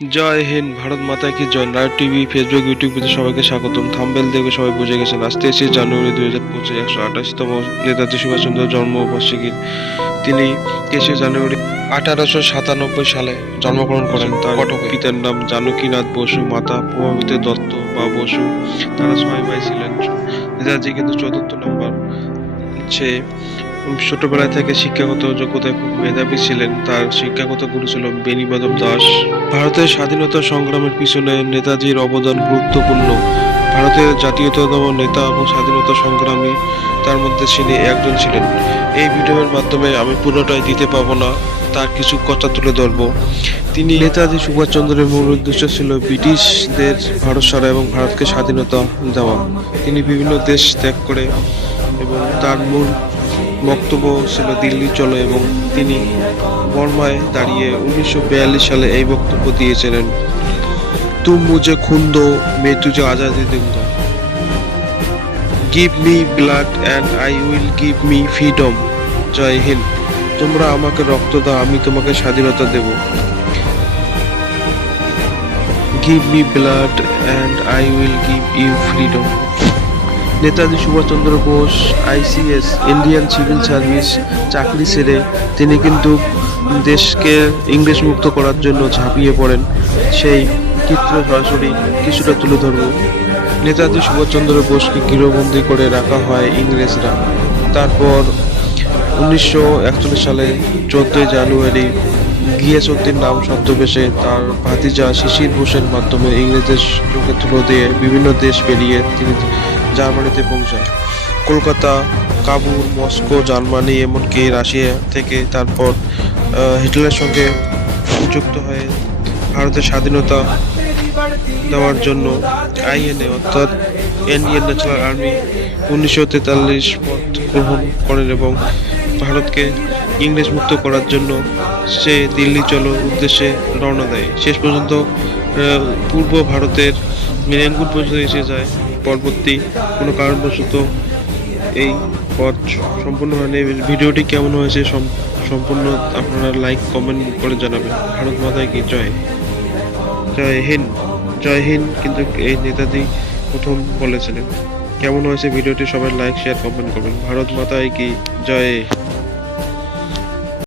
জয় হিন্দ ভারত মাতা কি জয়? লাইভ টিভি ফেসবুক ইউটিউব পেজে সবাইকে স্বাগতম। থাম্বেল দেখে সবাই বুঝে গেছেন আজ তেইশে জানুয়ারি দুই হাজার পঁচিশ একশো আঠাশতম নেতাজি সুভাষচন্দ্র জন্মবার্ষিকী তিনি তেইশে জানুয়ারি আঠারোশো সাতানব্বই সালে জন্মগ্রহণ করেন। তার পিতার নাম জানকীনাথ বসু মাতা প্রভাবিত দত্ত বা বসু। তারা ছয় ভাই ছিলেন। নেতাজি কিন্তু চতুর্থ নম্বর। সে ছোটবেলা থেকে শিক্ষাগত যোগ্যতায় খুব মেধাবী ছিলেন। তার শিক্ষাগত গুরু ছিল বেণীমাধব দাস। ভারতের স্বাধীনতা সংগ্রামের পিছনে নেতাজির অবদান গুরুত্বপূর্ণ। ভারতের জাতীয়তম নেতা এবং স্বাধীনতা সংগ্রামী তার মধ্যে তিনি একজন ছিলেন। এই ভিডিওর মাধ্যমে আমি পুরোটাই দিতে পারব না, তার কিছু কথা তুলে ধরবো। তিনি নেতাজি সুভাষচন্দ্রের মূল উদ্দেশ্য ছিল ব্রিটিশদের ভারত সারা এবং ভারতকে স্বাধীনতা দেওয়া। তিনি বিভিন্ন দেশ ত্যাগ করে এবং তার মূল বক্তব্য ছিল দিল্লি চলো এবং তিনি বর্মায় দাঁড়িয়ে উনিশশো সালে এই বক্তব্য দিয়েছিলেন, তুম মুঝে খুন দো, মে তুঝে আজাদি दूंगा give me blood and I will give me freedom জয় হিন্দ। তোমরা আমাকে রক্ত দাও, আমি তোমাকে স্বাধীনতা দেব। Give me blood and I will give you freedom Netaji Subhas Chandra Bose ICS Indian civil service চাকরি ছেড়ে তিনি কিন্তু দেশকে ইংরেজ মুক্ত করার জন্য ঝাঁপিয়ে পড়েন। সেই চিত্র সরাসরি কিছুটা তুলে ধরব। নেতাজি সুভাষচন্দ্র বোসকে গৃহবন্দী করে রাখা হয় ইংরেজরা। তারপর উনিশশো একচল্লিশ সালে চোদ্দই জানুয়ারি গিয়াসুদ্দিন নাম ছদ্মবেশে তার ভাতিজা শিশির ঘোষের মাধ্যমে ইংরেজদের চোখে তুলো দিয়ে বিভিন্ন দেশ পেরিয়ে তিনি জার্মানিতে পৌঁছায়। কলকাতা, কাবুল, মস্কো, জার্মানি এমনকি রাশিয়া থেকে তারপর হিটলারের সঙ্গে যুক্ত হয়ে ভারতের স্বাধীনতা দেওয়ার জন্য আইএনএ অর্থাৎ ইন্ডিয়ান ন্যাশনাল আর্মি উনিশশো তেতাল্লিশ পথ গ্রহণ করেন এবং ভারতকে ইংরেজ মুক্ত করার জন্য সে দিল্লি চলো উদ্দেশ্যে রওনা দেয়। শেষ পর্যন্ত পূর্ব ভারতের রেঙ্গুন পর্যন্ত এসে যায়। পরবর্তী কোনো কারণবশত এই পথ সম্পূর্ণ হয়নি। ভিডিওটি কেমন হয়েছে সম্পূর্ণ আপনারা লাইক কমেন্ট করে জানাবেন। ভারত মাতায় কি? জয়। জয় হিন্দ। জয় হিন্দ কিন্তু এই নেতাজি প্রথম বলেছিলেন। কেমন হয়েছে ভিডিওটি সবাই লাইক শেয়ার কমেন্ট করবেন। ভারত মাতায় কি? জয়।